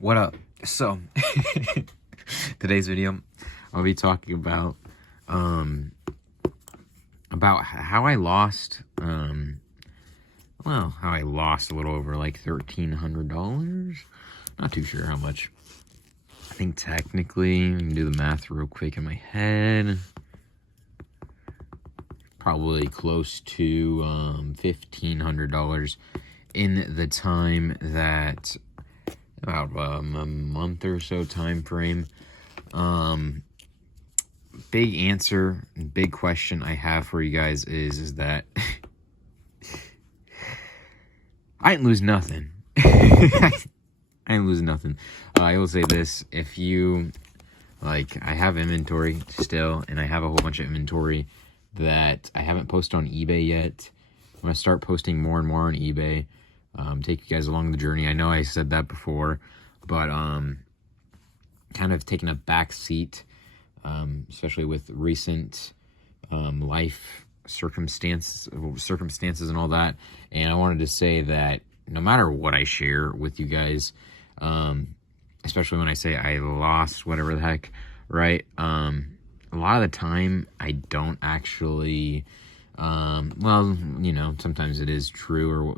What up? So, today's video, I'll be talking about how I lost, how I lost a little over like $1,300. Not too sure how much. I think technically, I can do the math real quick in my head. Probably close to $1,500 in the time that about a month or so time frame. Big answer, big question I have for you guys is that I didn't lose nothing. I didn't lose nothing. I will say this: if you I have inventory still, and I have a whole bunch of inventory that I haven't posted on eBay yet. I'm gonna start posting more and more on eBay. Take you guys along the journey. I know I said that before, but kind of taking a back seat, especially with recent life circumstances and all that. And I wanted to say that no matter what I share with you guys, especially when I say I lost whatever the heck, right? A lot of the time I don't actually, sometimes it is true, or,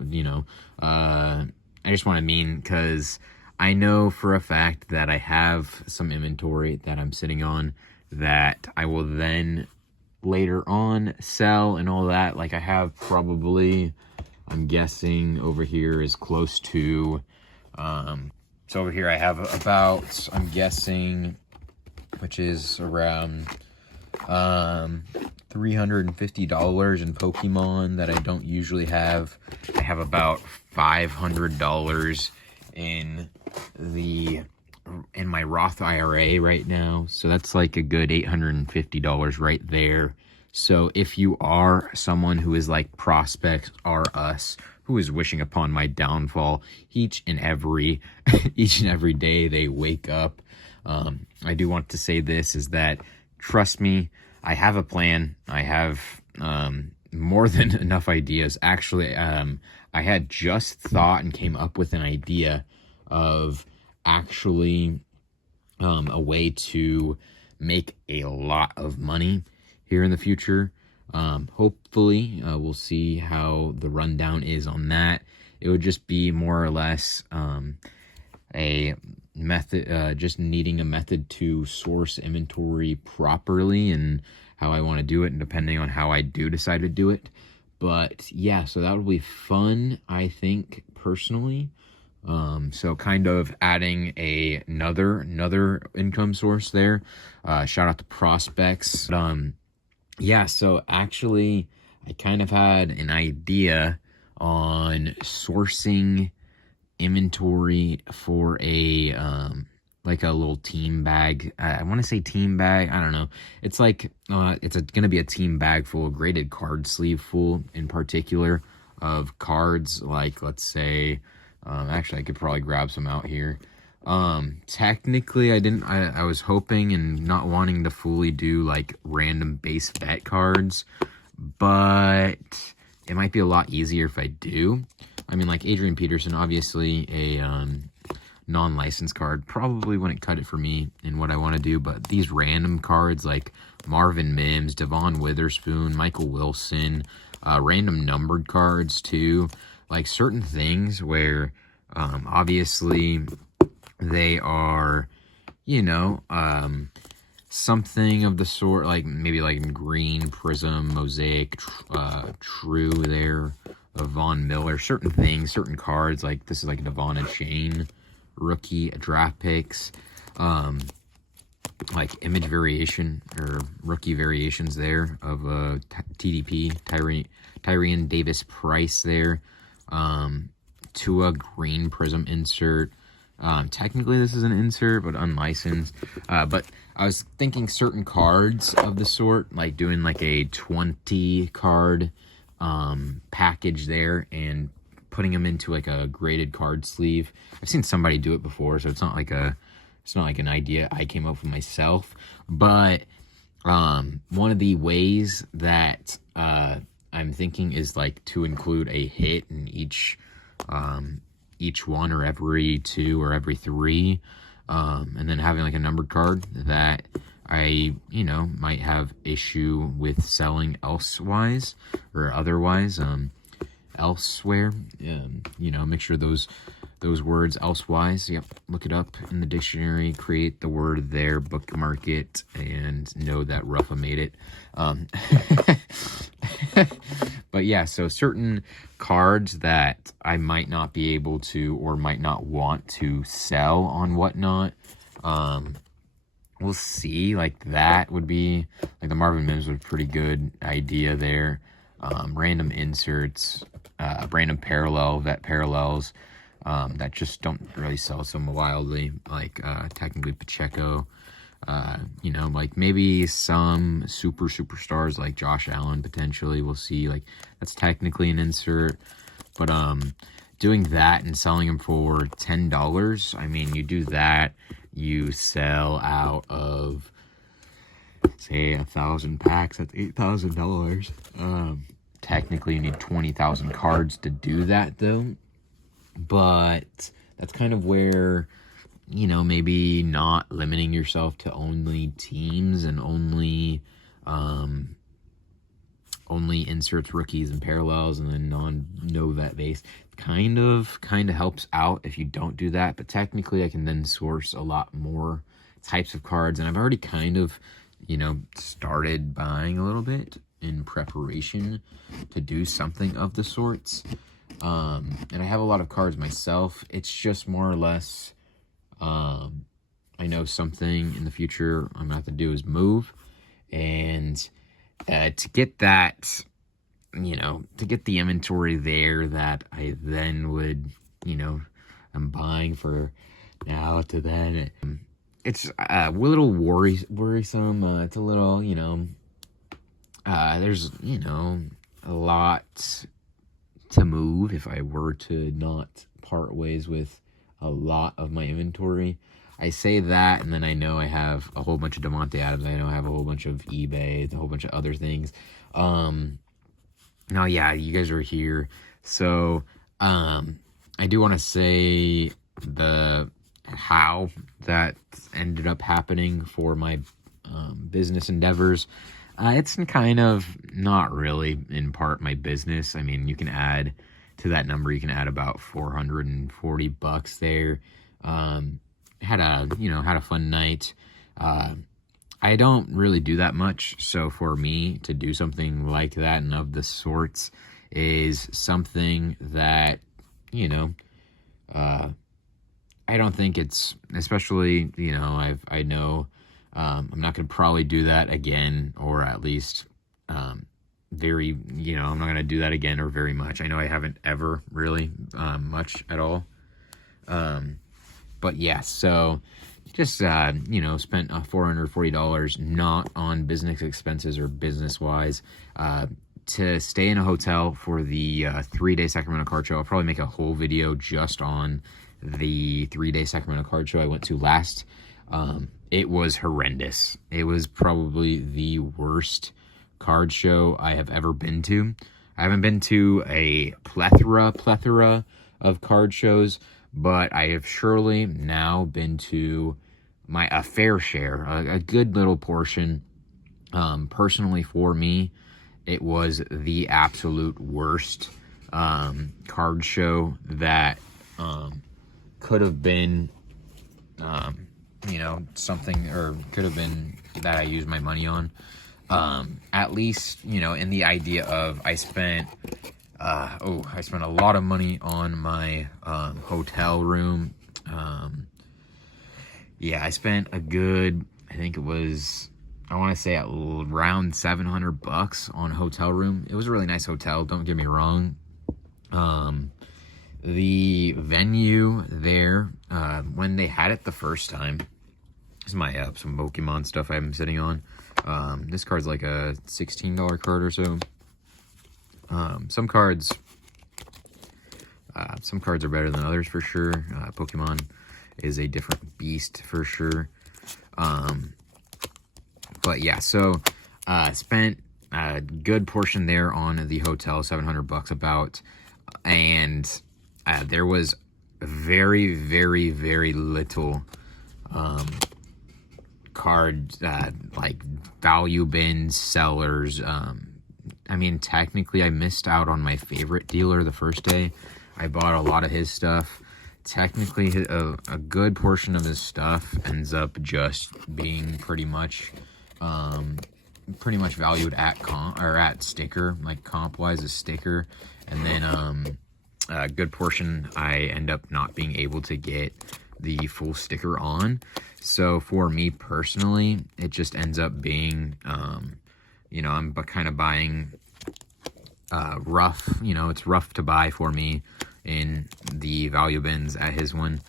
I just want to mean, because I know for a fact that I have some inventory that I'm sitting on that I will then later on sell and all that. Like I have probably, I'm guessing over here is close to, so over here I have about, I'm guessing, which is around $350 in Pokemon that I don't usually have. I have about $500 in my Roth IRA right now, so that's like a good $850 right there. So if you are someone who is like prospects are us, who is wishing upon my downfall each and every day they wake up, I do want to say this, is that trust me, I have a plan. I have more than enough ideas. Actually, I had just thought and came up with an idea of actually a way to make a lot of money here in the future. Hopefully, we'll see how the rundown is on that. It would just be more or less a method, just needing a method to source inventory properly and how I want to do it, and depending on how I do decide to do it. But yeah, so that would be fun, I think, personally. So kind of adding another income source there. Shout out to prospects. Yeah, so actually I kind of had an idea on sourcing inventory for a like a little team bag. I want to say team bag. I don't know. It's like it's gonna be a team bag full, graded card sleeve full, in particular, of cards. Like, let's say, actually I could probably grab some out here. Technically I was hoping and not wanting to fully do like random base bet cards, but it might be a lot easier if I do. I mean, like Adrian Peterson, obviously a non-licensed card, probably wouldn't cut it for me in what I want to do, but these random cards like Marvin Mims, Devon Witherspoon, Michael Wilson, random numbered cards too, like certain things where obviously they are, something of the sort, like maybe like Green, Prism, Mosaic, True there, Von Miller, certain things, certain cards, like this is like Devon Chain rookie draft picks, like image variation or rookie variations there of TDP, Tyrion Davis Price there, Tua Green Prism insert. Technically this is an insert, but unlicensed. But I was thinking certain cards of the sort, like doing like a 20 card package there and putting them into like a graded card sleeve. I've seen somebody do it before, so it's not like an idea I came up with myself. But one of the ways that I'm thinking is like to include a hit in each each one, or every 2 or every 3. And then having like a numbered card that I, might have issue with selling elsewise or otherwise, elsewhere. Make sure those words elsewise, yep, look it up in the dictionary, create the word there, bookmark it, and know that Ruffa made it. But yeah, so certain cards that I might not be able to or might not want to sell on Whatnot, we'll see. Like that would be, like the Marvin Mims was a pretty good idea there. Random inserts, random vet parallels, that just don't really sell so wildly, like technically Pacheco. Like maybe some superstars like Josh Allen potentially. We'll see. Like that's technically an insert, but doing that and selling them for $10. I mean, you do that, you sell out of say 1,000 packs. That's $8,000. Technically, you need 20,000 cards to do that, though. But that's kind of where, maybe not limiting yourself to only teams and only inserts, rookies, and parallels, and then no vet base kind of helps out if you don't do that. But technically, I can then source a lot more types of cards, and I've already kind of, started buying a little bit in preparation to do something of the sorts. And I have a lot of cards myself. It's just more or less, I know something in the future I'm gonna have to do is move, and to get that, to get the inventory there that I then would, I'm buying for now to then, it's a little worrisome. It's a little, there's, a lot to move if I were to not part ways with a lot of my inventory. I say that, and then I know I have a whole bunch of Davante Adams. I know I have a whole bunch of eBay, a whole bunch of other things. Now, yeah, you guys are here. So, I do want to say how that ended up happening for my business endeavors. It's kind of not really in part my business. I mean, you can add to that number, you can add about $440 there. Had a fun night. I don't really do that much, so for me to do something like that and of the sorts is something that, I don't think it's, especially, I know I'm not going to probably do that again, or at least I'm not going to do that again or very much. I know I haven't ever really much at all. But yeah, so just, spent $440 not on business expenses or business-wise to stay in a hotel for the 3-day Sacramento card show. I'll probably make a whole video just on the 3-day Sacramento card show I went to last. It was horrendous. It was probably the worst card show I have ever been to. I haven't been to a plethora of card shows, but I have surely now been to a fair share, a good little portion. Personally, for me, it was the absolute worst card show that could have been, something, or could have been that I used my money on. At least, in the idea of I spent a lot of money on my hotel room. I spent a good, I think it was, I want to say around $700 on a hotel room. It was a really nice hotel, don't get me wrong. The venue there, when they had it the first time, this is my some Pokémon stuff I've been sitting on. This card's like a $16 card or so. Some cards are better than others for sure. Pokemon is a different beast for sure. But yeah, so spent a good portion there on the hotel, $700 about, and there was very, very, very little cards, like value bins, sellers. I mean, technically, I missed out on my favorite dealer the first day. I bought a lot of his stuff. Technically, a good portion of his stuff ends up just being pretty much valued at comp or at sticker, like comp wise a sticker, and then a good portion I end up not being able to get the full sticker on. So for me personally, it just ends up being you know, I'm kind of buying rough, you know, it's rough to buy for me in the value bins at his one.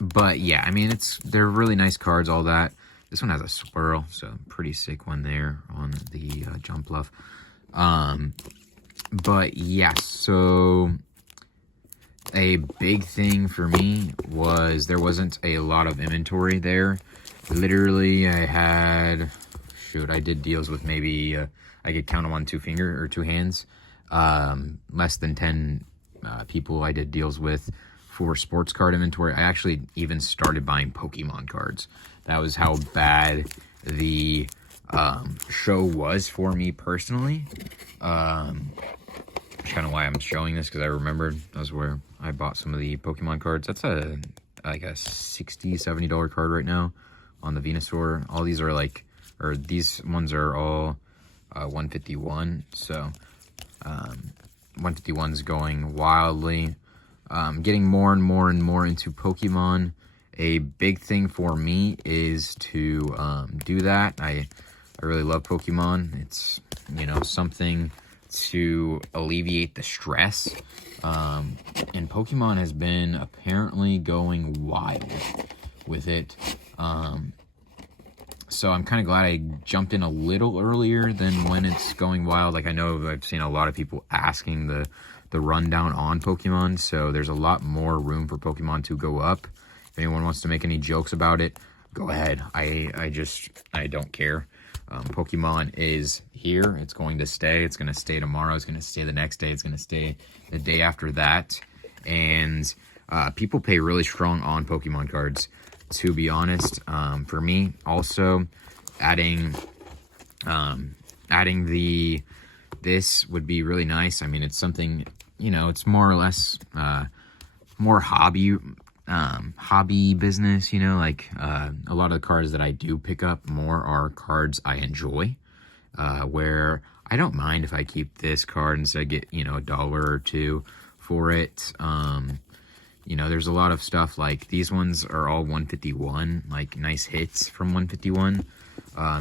But yeah, I mean, they're really nice cards, all that. This one has a swirl, so pretty sick one there on the jump bluff. But yes, so a big thing for me was there wasn't a lot of inventory there. Literally, I had, I did deals with maybe, I could count them on two hands. Less than 10 people I did deals with for sports card inventory. I actually even started buying Pokemon cards. That was how bad the show was for me personally. That's kind of why I'm showing this, because I remembered that's where I bought some of the Pokemon cards. That's like a $60, $70 card right now on the Venusaur. All these are like, or these ones are all 151. So 151's going wildly. Getting more and more and more into Pokemon. A big thing for me is to do that. I really love Pokemon. It's, you know, something to alleviate the stress. And Pokemon has been apparently going wild with it. So I'm kind of glad I jumped in a little earlier than when it's going wild. Like, I know I've seen a lot of people asking the rundown on Pokemon, so there's a lot more room for Pokemon to go up. If anyone wants to make any jokes about it, go ahead. I don't care. Pokemon is here. It's going to stay. It's going to stay tomorrow. It's going to stay the next day. It's going to stay the day after that. And people pay really strong on Pokemon cards, to be honest. For me, also, adding this would be really nice. I mean, it's something, you know, it's more or less more hobby business, you know, like a lot of the cards that I do pick up more are cards I enjoy, where I don't mind if I keep this card instead of get, you know, $1 or $2 for it. You know, there's a lot of stuff like these ones are all 151, like nice hits from 151.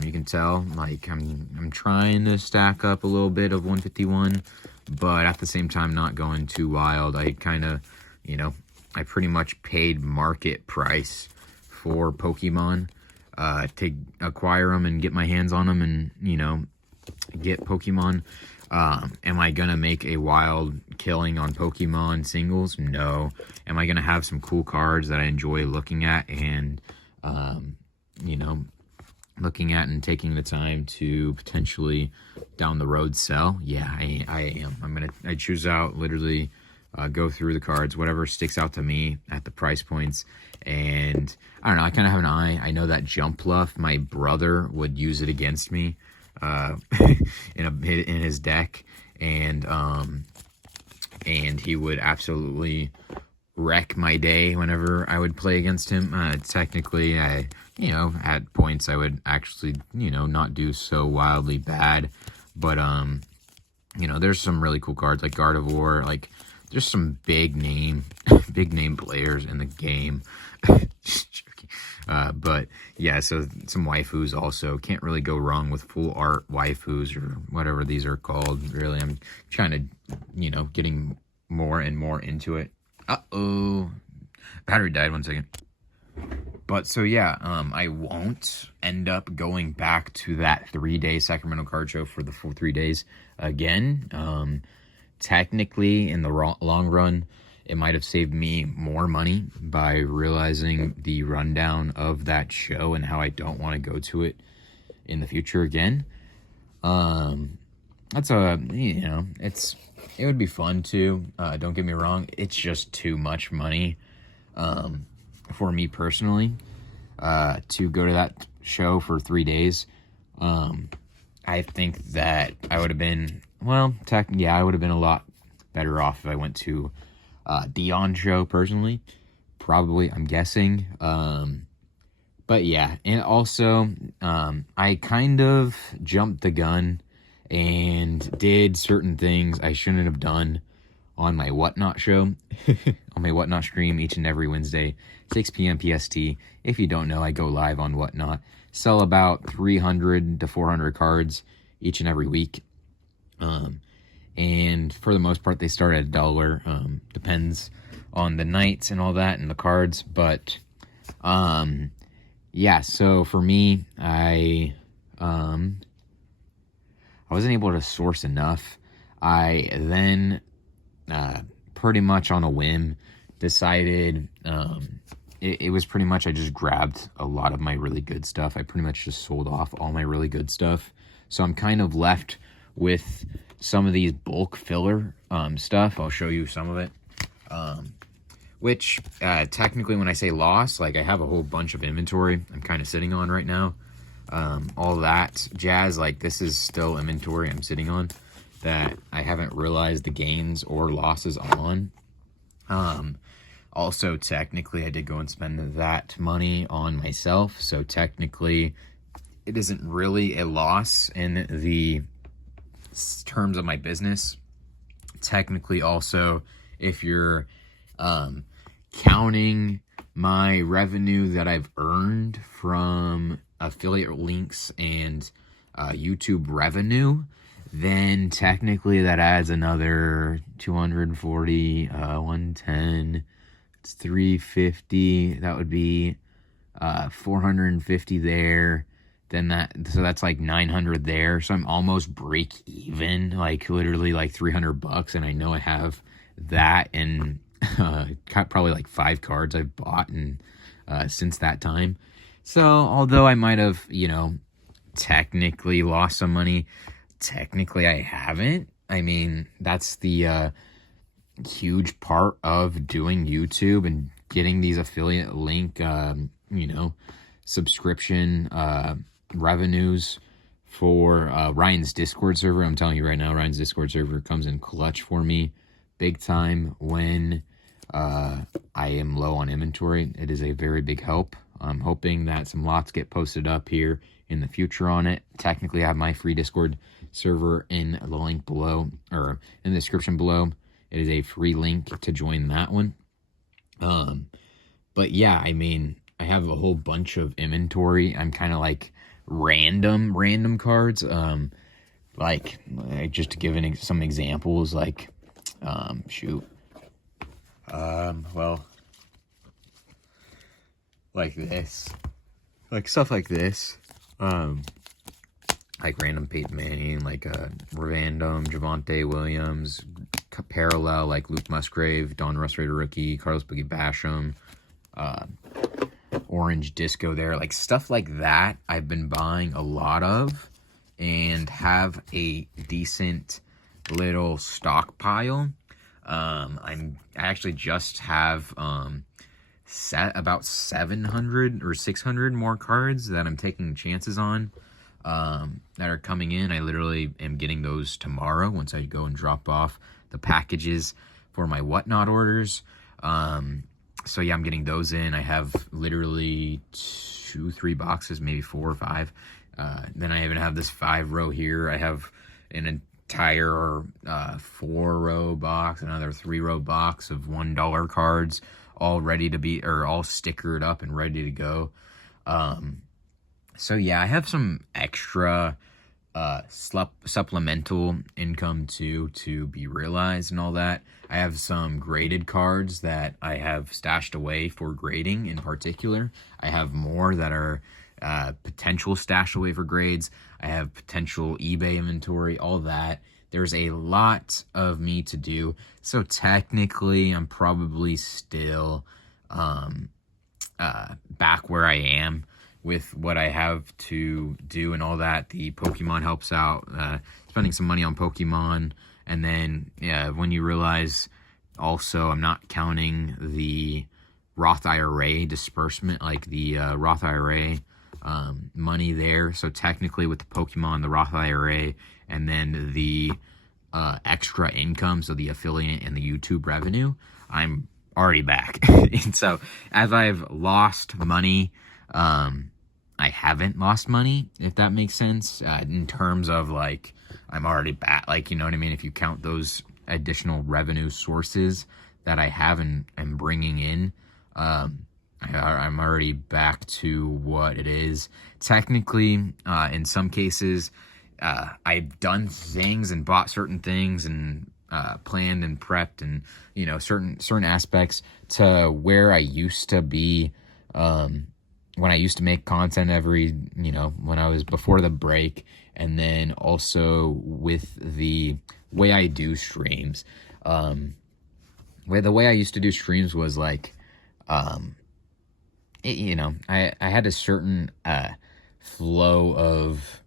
You can tell, like, I'm trying to stack up a little bit of 151, but at the same time not going too wild. I kind of, you know, I pretty much paid market price for Pokemon to acquire them and get my hands on them and, you know, get Pokemon. Am I going to make a wild killing on Pokemon singles? No. Am I going to have some cool cards that I enjoy looking at and, you know, looking at and taking the time to potentially down the road sell? Yeah, I am. I choose out, literally go through the cards, whatever sticks out to me at the price points. And I don't know, I kind of have an eye. I know that Jump Bluff, my brother would use it against me in his deck, and he would absolutely wreck my day whenever I would play against him. Technically, you know, at points I would actually, you know, not do so wildly bad, but you know, there's some really cool cards like Gardevoir. Like, there's some big name players in the game. Just joking. But yeah, so some waifus also. Can't really go wrong with full art waifus or whatever these are called. Really, I'm trying to, you know, getting more and more into it. Uh-oh. Battery died, 1 second. But so yeah, I won't end up going back to that 3-day Sacramento card show for the full 3 days again. Technically, in the long run, it might have saved me more money by realizing the rundown of that show and how I don't want to go to it in the future again. that's a, it would be fun too. Don't get me wrong. It's just too much money for me personally to go to that show for 3 days. I think that I would have been, I would have been a lot better off if I went to Dion's show personally. Probably, I'm guessing. But yeah, and also, I kind of jumped the gun and did certain things I shouldn't have done on my Whatnot show, on my Whatnot stream each and every Wednesday, 6 p.m. PST. If you don't know, I go live on Whatnot, sell about 300 to 400 cards each and every week. And for the most part, they start at $1. Depends on the nights and all that and the cards. But, yeah, so for me, I wasn't able to source enough. I then, pretty much on a whim, decided, it was pretty much, I just grabbed a lot of my really good stuff. I pretty much just sold off all my really good stuff. So I'm kind of left with some of these bulk filler stuff. I'll show you some of it. Which, technically, when I say loss, like, I have a whole bunch of inventory I'm kind of sitting on right now. All that jazz, like, this is still inventory I'm sitting on that I haven't realized the gains or losses on. Also, technically, I did go and spend that money on myself, so technically, it isn't really a loss in the terms of my business. Technically, also, if you're counting my revenue that I've earned from affiliate links and YouTube revenue, then technically that adds another 240, 110, it's 350, that would be 450 there. Then so that's like 900 there. So I'm almost break even, like literally like $300. And I know I have that and probably like 5 cards I've bought since that time. So although I might have, technically lost some money, technically I haven't. I mean, that's the huge part of doing YouTube and getting these affiliate link, subscription revenues for Ryan's Discord server. I'm telling you right now, Ryan's Discord server comes in clutch for me big time when I am low on inventory. It is a very big help. I'm hoping that some lots get posted up here in the future on it. Technically, I have my free Discord server in the link below, or in the description below. It is a free link to join that one. But yeah, I mean, I have a whole bunch of inventory. I'm kind of like random cards. Like just to give some examples, like, well, like this, like stuff like this, like random Peyton Manning, like random Javonte Williams, parallel like Luke Musgrave, Don Rustrader rookie, Carlos Boogie Basham, Orange Disco there, like stuff like that. I've been buying a lot of and have a decent little stockpile. I actually just have set about 700 or 600 more cards that I'm taking chances on that are coming in. I literally am getting those tomorrow once I go and drop off the packages for my Whatnot orders. So yeah, I'm getting those in. I have literally 2-3 boxes, maybe 4 or 5. Then I even have this 5-row here. I have an entire 4-row box, another 3-row box of $1 cards, all ready to be, or all stickered up and ready to go. So yeah, I have some extra supplemental income too to be realized and all that. I have some graded cards that I have stashed away for grading in particular. I have more that are potential stashed away for grades. I have potential eBay inventory, all that. There's a lot of me to do. So technically, I'm probably still back where I am with what I have to do and all that. The Pokemon helps out, spending some money on Pokemon. And then, yeah, when you realize also I'm not counting the Roth IRA disbursement, like the Roth IRA money there. So technically with the Pokemon, the Roth IRA, and then the extra income, so the affiliate and the YouTube revenue, I'm already back. And so as I've lost money, I haven't lost money, if that makes sense, in terms of like I'm already back, like, you know what I mean, if you count those additional revenue sources that I have and bringing in, I'm already back to what it is. Technically, in some cases, I've done things and bought certain things and planned and prepped and, you know, certain aspects to where I used to be when I used to make content every, you know, when I was before the break, and then also with the way I do streams. The way I used to do streams was like, you know, I had a certain flow of,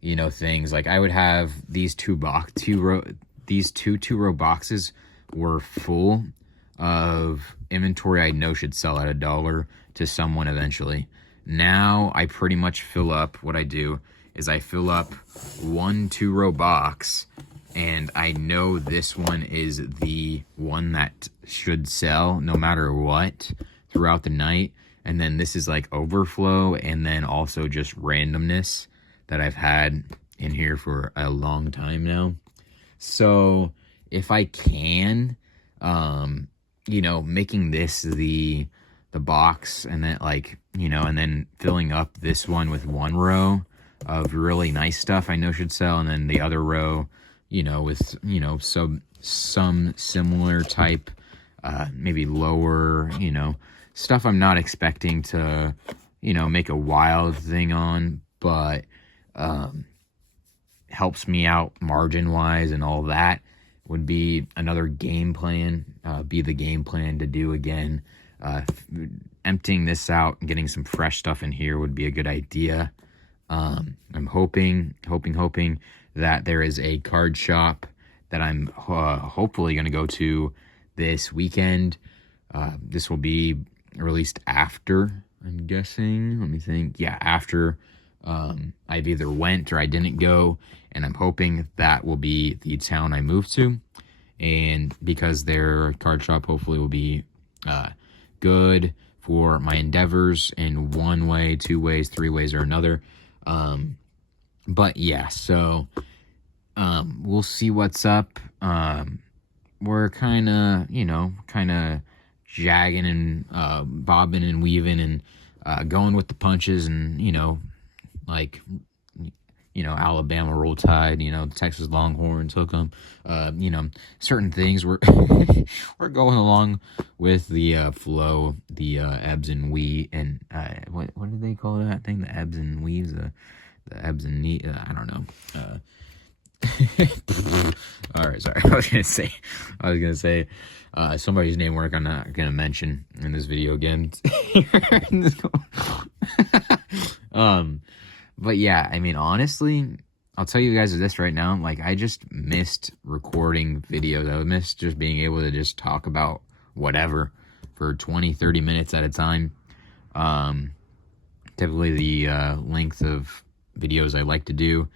you know, things. Like I would have these two-row boxes were full of inventory I know should sell at $1 to someone eventually. Now I pretty much fill up, what I do is I fill up one 2-row box, and I know this one is the one that should sell no matter what throughout the night. And then this is like overflow, and then also just randomness that I've had in here for a long time now. So if I can, you know, making this the box, and then like, you know, and then filling up this one with 1 row of really nice stuff I know should sell, and then the other row, you know, with, you know, some similar type, maybe lower, you know, stuff I'm not expecting to, you know, make a wild thing on, but helps me out margin wise and all that, would be another game plan, be the game plan to do again. Emptying this out and getting some fresh stuff in here would be a good idea. I'm hoping that there is a card shop that I'm hopefully going to go to this weekend. This will be released after, I'm guessing. Let me think. Yeah, after I've either went or I didn't go, and I'm hoping that will be the town I move to, and because their card shop hopefully will be good for my endeavors in one way, 2 ways, 3 ways, or another. But yeah, so we'll see what's up. We're kind of, you know, jagging and bobbing and weaving and going with the punches, and, you know, like, you know, Alabama Roll Tide, you know, Texas Longhorns, hook 'em, you know, certain things we're we're going along with the flow, the ebbs and weave, and what do they call that thing? The ebbs and weaves, the ebbs and knee. I don't know. All right, sorry. I was gonna say somebody's name we're not gonna mention in this video again. But yeah, I mean, honestly, I'll tell you guys this right now. Like, I just missed recording videos. I missed just being able to just talk about whatever for 20, 30 minutes at a time. Typically the length of videos I like to do.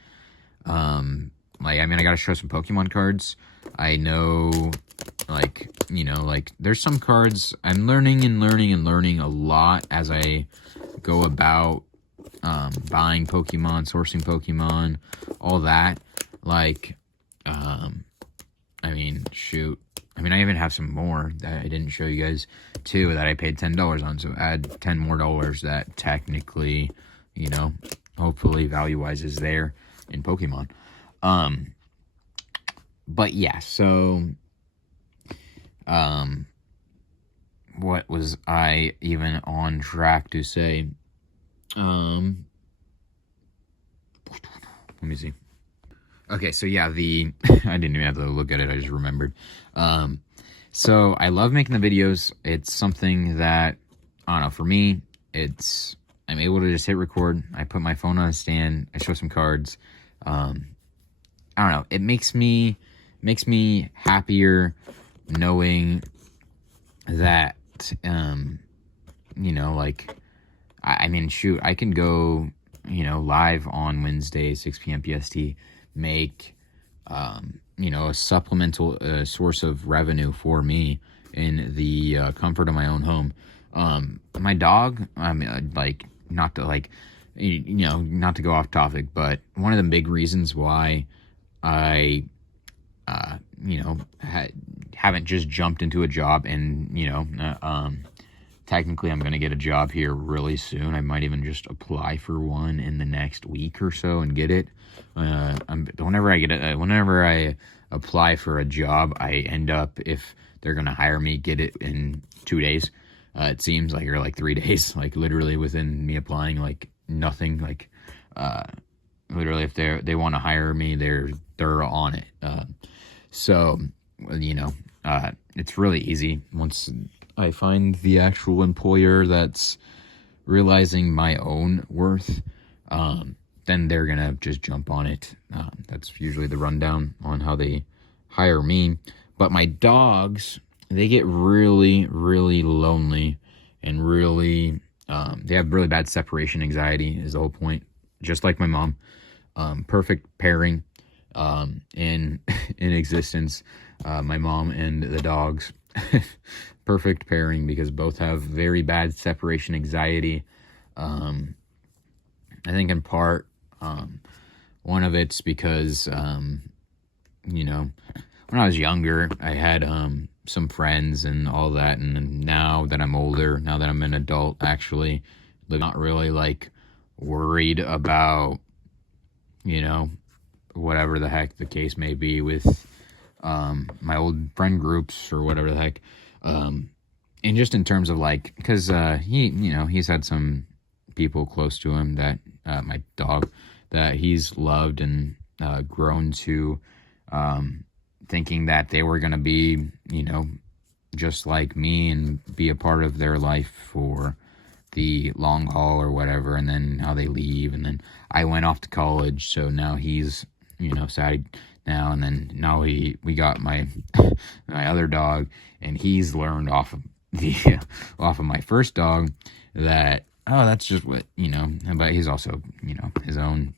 Like, I mean, I gotta show some Pokemon cards. I know, like, you know, like, there's some cards I'm learning a lot as I go about buying Pokemon, sourcing Pokemon, all that. Like, I mean, shoot. I mean, I even have some more that I didn't show you guys, too, that I paid $10 on. So add $10 more that technically, you know, hopefully value-wise is there in Pokemon. But yeah, so, what was I even on track to say? Let me see. Okay, so yeah, I didn't even have to look at it, I just remembered. So I love making the videos. It's something that, I don't know, for me, it's I'm able to just hit record. I put my phone on a stand. I show some cards. I don't know. It makes me happier knowing that, like, I mean, shoot, I can go, live on Wednesday, 6 p.m. PST, make, a supplemental source of revenue for me in the comfort of my own home. My dog, I mean, like, not to, like, not to go off topic, but one of the big reasons why I, haven't just jumped into a job and, technically I'm going to get a job here really soon. I might even just apply for one in the next week or so and get it. Whenever I apply for a job, I end up, if they're going to hire me, get it in 2 days. It seems like, or like 3 days, like literally within me applying, like nothing, like, literally if they want to hire me, they're on it. So, it's really easy once I find the actual employer that's realizing my own worth, then they're gonna just jump on it. That's usually the rundown on how they hire me. But my dogs, they get really, really lonely and really, they have really bad separation anxiety is the whole point. Just like my mom. Perfect pairing in existence. My mom and the dogs. Perfect pairing because both have very bad separation anxiety. I think in part, one of it's because, when I was younger, I had some friends and all that, and now that I'm older, now that I'm an adult, actually, not really like worried about, whatever the heck the case may be with my old friend groups or whatever the heck. And just in terms of like, because he's had some people close to him that my dog that he's loved and grown to, thinking that they were going to be, just like me and be a part of their life for the long haul or whatever, and then how they leave, and then I went off to college, so now he's, sad now, and then now we got my my other dog, and he's learned off of my first dog that, oh, that's just what, but he's also, his own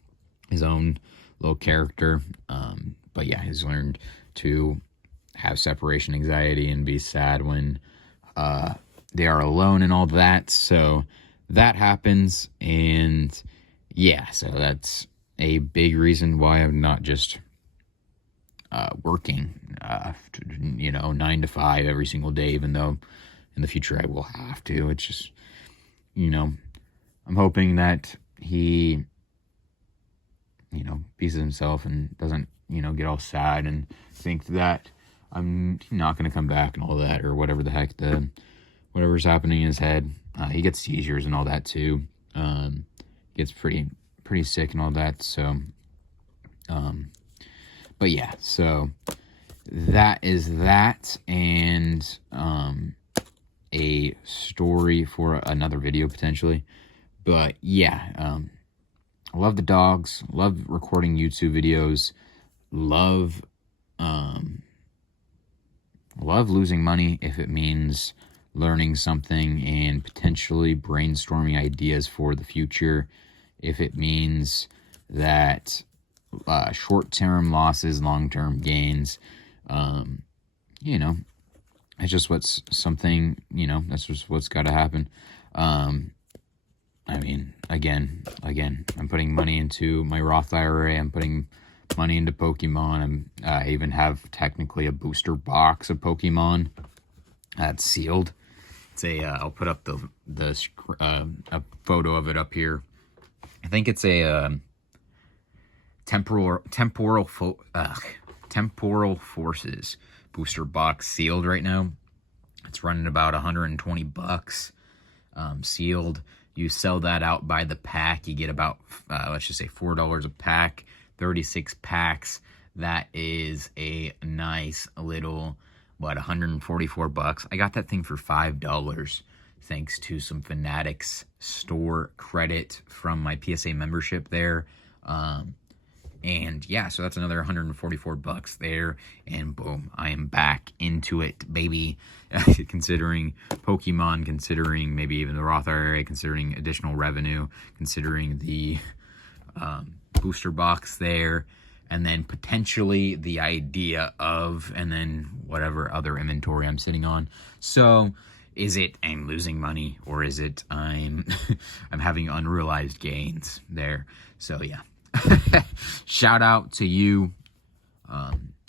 little character, but yeah, he's learned to have separation anxiety and be sad when they are alone and all that. So that happens, and yeah, so that's a big reason why I'm not just working 9 to 5 every single day, even though in the future I will have to. It's just, I'm hoping that he pieces himself and doesn't get all sad and think that I'm not going to come back and all that, or whatever the heck whatever's happening in his head. He gets seizures and all that too. Gets pretty sick and all that. So, but yeah, so that is that, and a story for another video potentially. But yeah, I love the dogs, love recording YouTube videos, love losing money if it means learning something and potentially brainstorming ideas for the future, if it means that short-term losses, long-term gains, it's just what's something, that's just what's got to happen. I mean, again, I'm putting money into my Roth IRA. I'm putting money into Pokemon. I even have technically a booster box of Pokemon that's sealed. It's I'll put up a photo of it up here. I think it's a temporal forces booster box sealed right now. It's running about $120 sealed. You sell that out by the pack, you get about let's just say $4 a pack, 36 packs. That is a nice little, $144. I got that thing for $5. thanks to some Fanatics store credit from my PSA membership there. And yeah, so that's another 144 bucks there, and boom, I am back into it, baby. Considering Pokemon, considering maybe even the Roth IRA, considering additional revenue, considering the booster box there, and then potentially the idea of, and then whatever other inventory I'm sitting on. So is it I'm losing money, or is it I'm I'm having unrealized gains there? So yeah. Shout out to you,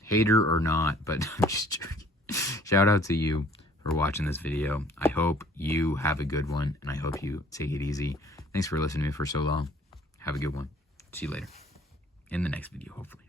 hater or not, but I'm just joking. Shout out to you for watching this video. I hope you have a good one, and I hope you take it easy. Thanks for listening to me for so long. Have a good one. See you later in the next video, hopefully.